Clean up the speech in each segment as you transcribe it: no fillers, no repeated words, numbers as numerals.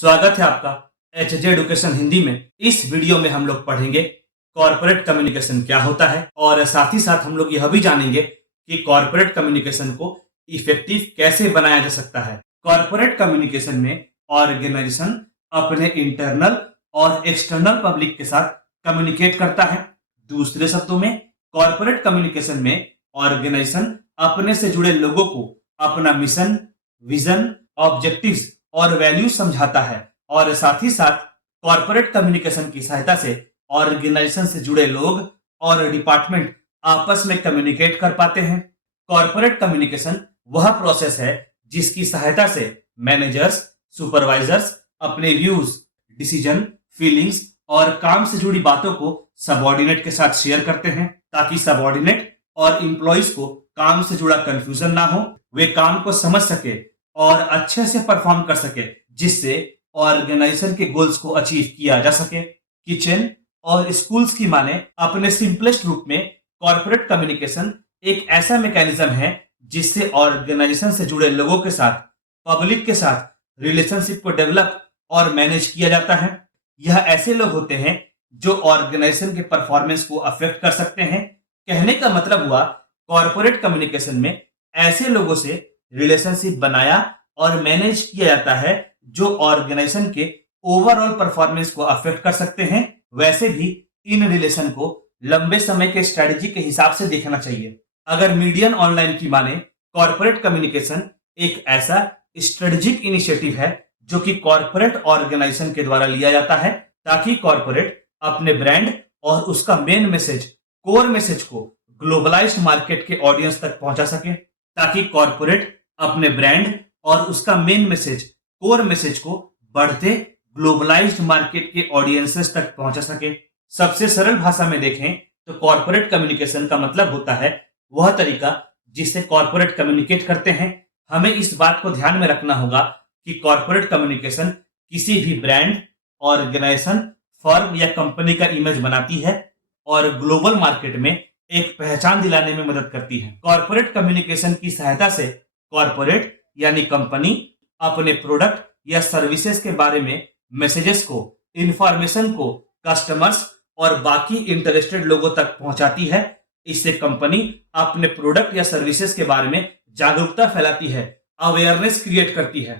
स्वागत है आपका एचजे एडुकेशन हिंदी में। इस वीडियो में हम लोग पढ़ेंगे कॉर्पोरेट कम्युनिकेशन क्या होता है और साथ ही साथ हम लोग यह भी जानेंगे कि कॉर्पोरेट कम्युनिकेशन को इफेक्टिव कैसे बनाया जा सकता है। कॉर्पोरेट कम्युनिकेशन में ऑर्गेनाइजेशन अपने इंटरनल और एक्सटर्नल पब्लिक के साथ कम्युनिकेट करता है। दूसरे शब्दों में कॉर्पोरेट कम्युनिकेशन में ऑर्गेनाइजेशन अपने से जुड़े लोगों को अपना मिशन, विजन, ऑब्जेक्टिव्स और वैल्यू समझाता है और साथ ही साथ कॉर्पोरेट कम्युनिकेशन की सहायता से ऑर्गेनाइजेशन से जुड़े लोग और डिपार्टमेंट आपस में कम्युनिकेट कर पाते हैं। कॉर्पोरेट कम्युनिकेशन वह प्रोसेस है जिसकी सहायता से मैनेजर्स, सुपरवाइजर्स अपने व्यूज, डिसीजन, फीलिंग्स और काम से जुड़ी बातों को सबऑर्डिनेट के साथ शेयर करते हैं ताकि सबऑर्डिनेट और एम्प्लॉइज को काम से जुड़ा कंफ्यूजन ना हो, वे काम को समझ सके और अच्छे से परफॉर्म कर सके, जिससे ऑर्गेनाइजेशन के गोल्स को अचीव किया जा सके। किचन और स्कूल्स की माने अपने सिंपलेस्ट रूप में कॉर्पोरेट कम्युनिकेशन एक ऐसा मैकेनिज्म है जिससे ऑर्गेनाइजेशन से जुड़े लोगों के साथ, पब्लिक के साथ रिलेशनशिप को डेवलप और मैनेज किया जाता है। यह ऐसे लोग होते हैं जो ऑर्गेनाइजेशन के परफॉर्मेंस को अफेक्ट कर सकते हैं। कहने का मतलब हुआ, कॉर्पोरेट कम्युनिकेशन में ऐसे लोगों से रिलेशनशिप बनाया और मैनेज किया जाता है जो ऑर्गेनाइजेशन के ओवरऑल परफॉर्मेंस को अफेक्ट कर सकते हैं। वैसे भी इन रिलेशन को लंबे समय के स्ट्रेटजी के हिसाब से देखना चाहिए। अगर मीडियन ऑनलाइन की माने, कॉर्पोरेट कम्युनिकेशन एक ऐसा स्ट्रेटेजिक इनिशिएटिव है जो कि कॉर्पोरेट ऑर्गेनाइजेशन के द्वारा लिया जाता है ताकि कॉर्पोरेट अपने ब्रांड और उसका मेन मैसेज, कोर मैसेज को ग्लोबलाइज्ड मार्केट के ऑडियंस तक पहुंचा सके, ताकि कॉर्पोरेट अपने ब्रांड और उसका मेन मैसेज, कोर मैसेज को बढ़ते ग्लोबलाइज्ड मार्केट के ऑडियंसेस तक पहुंचा सके। सबसे सरल भाषा में देखें तो कॉर्पोरेट कम्युनिकेशन का मतलब होता है वह तरीका जिससे कॉर्पोरेट कम्युनिकेट करते हैं। हमें इस बात को ध्यान में रखना होगा कि कॉर्पोरेट कम्युनिकेशन किसी भी ब्रांड, ऑर्गेनाइजेशन, फर्म या कंपनी का इमेज बनाती है और ग्लोबल मार्केट में एक पहचान दिलाने में मदद करती है। कॉर्पोरेट कम्युनिकेशन की सहायता से कॉर्पोरेट यानी कंपनी अपने प्रोडक्ट या सर्विसेज के बारे में मैसेजेस को, इंफॉर्मेशन को कस्टमर्स और बाकी इंटरेस्टेड लोगों तक पहुंचाती है। इससे कंपनी अपने प्रोडक्ट या सर्विसेज के बारे में जागरूकता फैलाती है, अवेयरनेस क्रिएट करती है।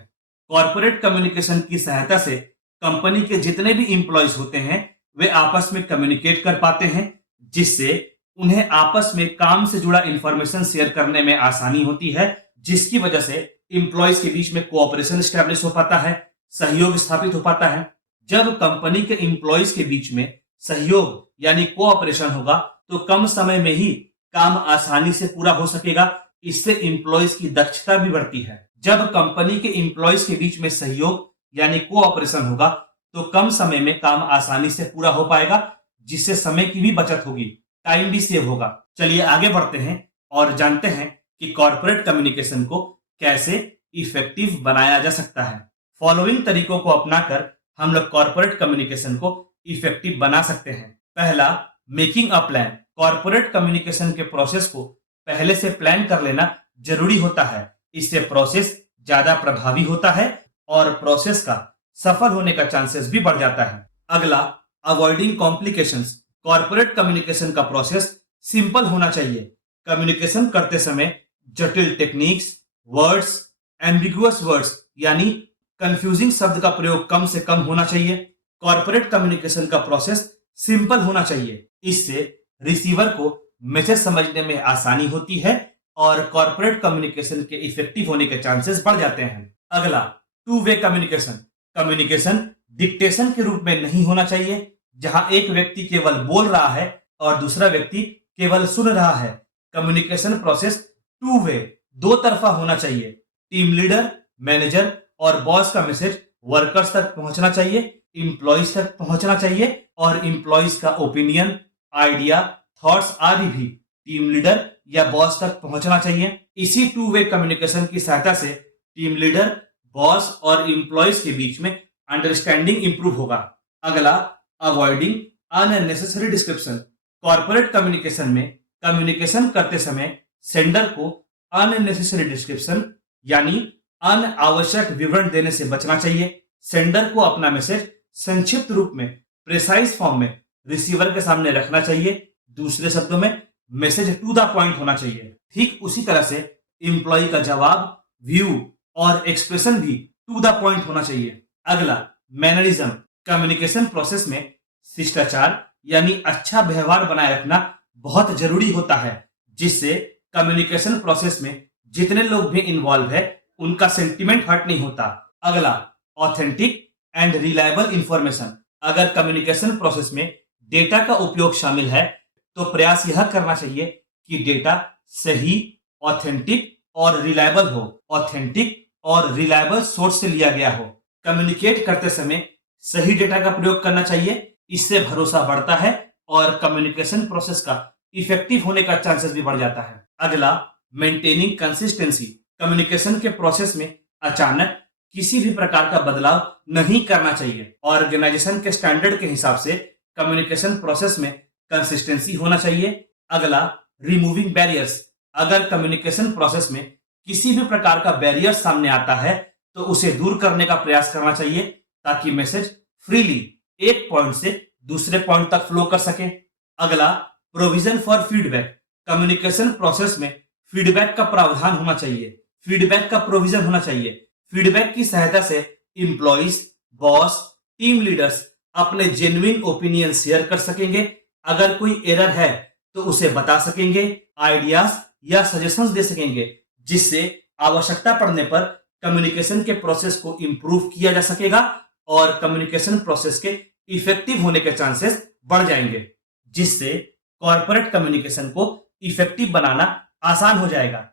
कॉर्पोरेट कम्युनिकेशन की सहायता से कंपनी के जितने भी इंप्लॉयज होते हैं वे आपस में कम्युनिकेट कर पाते हैं, जिससे उन्हें आपस में काम से जुड़ा इंफॉर्मेशन शेयर करने में आसानी होती है, जिसकी वजह से इंप्लॉयज के बीच में कोऑपरेशन स्टैब्लिश हो पाता है, सहयोग स्थापित हो पाता है। जब कंपनी के इंप्लॉयज के बीच में सहयोग यानी कोऑपरेशन होगा तो कम समय में ही काम आसानी से पूरा हो सकेगा। इससे इंप्लॉयज की दक्षता भी बढ़ती है। जब कंपनी के इंप्लॉयज के बीच में सहयोग यानी कोऑपरेशन होगा तो कम समय में काम आसानी से पूरा हो पाएगा, जिससे समय की भी बचत होगी, टाइम भी सेव होगा। चलिए आगे बढ़ते हैं और जानते हैं कि कॉर्पोरेट कम्युनिकेशन को कैसे इफेक्टिव बनाया जा सकता है। फॉलोइंग तरीकों को अपनाकर हम लोग कॉर्पोरेट कम्युनिकेशन को इफेक्टिव बना सकते हैं। पहला, making a plan. Corporate communication के प्रोसेस को पहले से प्लान कर लेना जरूरी होता है। इससे प्रोसेस ज्यादा प्रभावी होता है और प्रोसेस का सफल होने का चांसेस भी बढ़ जाता है। अगला, अवॉइडिंग कॉम्प्लिकेशंस। कॉर्पोरेट कम्युनिकेशन का प्रोसेस सिंपल होना चाहिए। कम्युनिकेशन करते समय जटिल टेक्निक्स, वर्ड्स, एम्बिगुअस वर्ड्स यानी कंफ्यूजिंग शब्द का प्रयोग कम से कम होना चाहिए। कॉर्पोरेट कम्युनिकेशन का प्रोसेस सिंपल होना चाहिए। इससे रिसीवर को मैसेज समझने में आसानी होती है और कॉर्पोरेट कम्युनिकेशन के इफेक्टिव होने के चांसेस बढ़ जाते हैं। अगला, two way communication. Communication dictation के रूप में नहीं होना चाहिए, जहां एक व्यक्ति केवल बोल रहा है और दूसरा व्यक्ति केवल सुन रहा है। कम्युनिकेशन प्रोसेस टू वे, दो तरफा होना चाहिए। टीम लीडर, मैनेजर और बॉस का मैसेज वर्कर्स तक पहुंचना चाहिए, इंप्लॉइज तक पहुंचना चाहिए और इंप्लॉइज का ओपिनियन, आइडिया, थॉट्स आदि भी टीम लीडर या बॉस तक पहुंचना चाहिए। इसी टू वे कम्युनिकेशन की सहायता से टीम लीडर, बॉस और इंप्लॉइज के बीच में अंडरस्टैंडिंग इंप्रूव होगा। अगला, avoiding unnecessary description. Corporate communication में कम्युनिकेशन करते समय सेंडर को अननेसेसरी डिस्क्रिप्शन यानी अनावश्यक विवरण देने से बचना चाहिए। सेंडर को अपना मैसेज संक्षिप्त रूप में प्रिसाइज फॉर्म में रिसीवर के सामने रखना चाहिए। दूसरे शब्दों में मैसेज टू द पॉइंट होना चाहिए। ठीक उसी तरह से एम्प्लॉय का जवाब, व्यू और एक्सप्रेशन भी टू द पॉइंट होना चाहिए। अगला, मैनरिज्म। कम्युनिकेशन प्रोसेस में शिष्टाचार यानी अच्छा व्यवहार बनाए रखना बहुत जरूरी होता है, जिससे कम्युनिकेशन प्रोसेस में जितने लोग भी इन्वॉल्व है उनका सेंटिमेंट हर्ट नहीं होता। अगला, ऑथेंटिक एंड रिलायबल इंफॉर्मेशन। अगर कम्युनिकेशन प्रोसेस में डेटा का उपयोग शामिल है तो प्रयास यह करना चाहिए कि डेटा सही, ऑथेंटिक और रिलायबल हो। ऑथेंटिक और रिलायबल सोर्स से लिया गया हो। कम्युनिकेट करते समय सही डेटा का प्रयोग करना चाहिए। इससे भरोसा बढ़ता है और कम्युनिकेशन प्रोसेस का इफेक्टिव होने का चांसेस भी बढ़ जाता है। अगला, मेंटेनिंग कंसिस्टेंसी। कम्युनिकेशन के प्रोसेस में अचानक किसी भी प्रकार का बदलाव नहीं करना चाहिए। ऑर्गेनाइजेशन के स्टैंडर्ड के हिसाब से कम्युनिकेशन प्रोसेस में कंसिस्टेंसी होना चाहिए। अगला, रिमूविंग बैरियर्स। अगर कम्युनिकेशन प्रोसेस में किसी भी प्रकार का बैरियर सामने आता है तो उसे दूर करने का प्रयास करना चाहिए ताकि मैसेज फ्रीली एक पॉइंट से दूसरे पॉइंट तक फ्लो कर सके। अगला, provision for feedback. Communication process में फीडबैक का प्रावधान होना चाहिए। फीडबैक का प्रोविजन होना चाहिए। फीडबैक की सहायता से एम्प्लॉइज, बॉस, टीम लीडर्स अपने जेन्युइन ओपिनियन शेयर कर सकेंगे। अगर कोई एरर है तो उसे बता सकेंगे, आइडियाज या सजेशंस दे सकेंगे, जिससे आवश्यकता पड़ने पर कम्युनिकेशन के प्रोसेस को इंप्रूव किया जा सकेगा और कम्युनिकेशन प्रोसेस के इफेक्टिव होने के चांसेस बढ़ जाएंगे, जिससे कॉर्पोरेट कम्युनिकेशन को इफेक्टिव बनाना आसान हो जाएगा।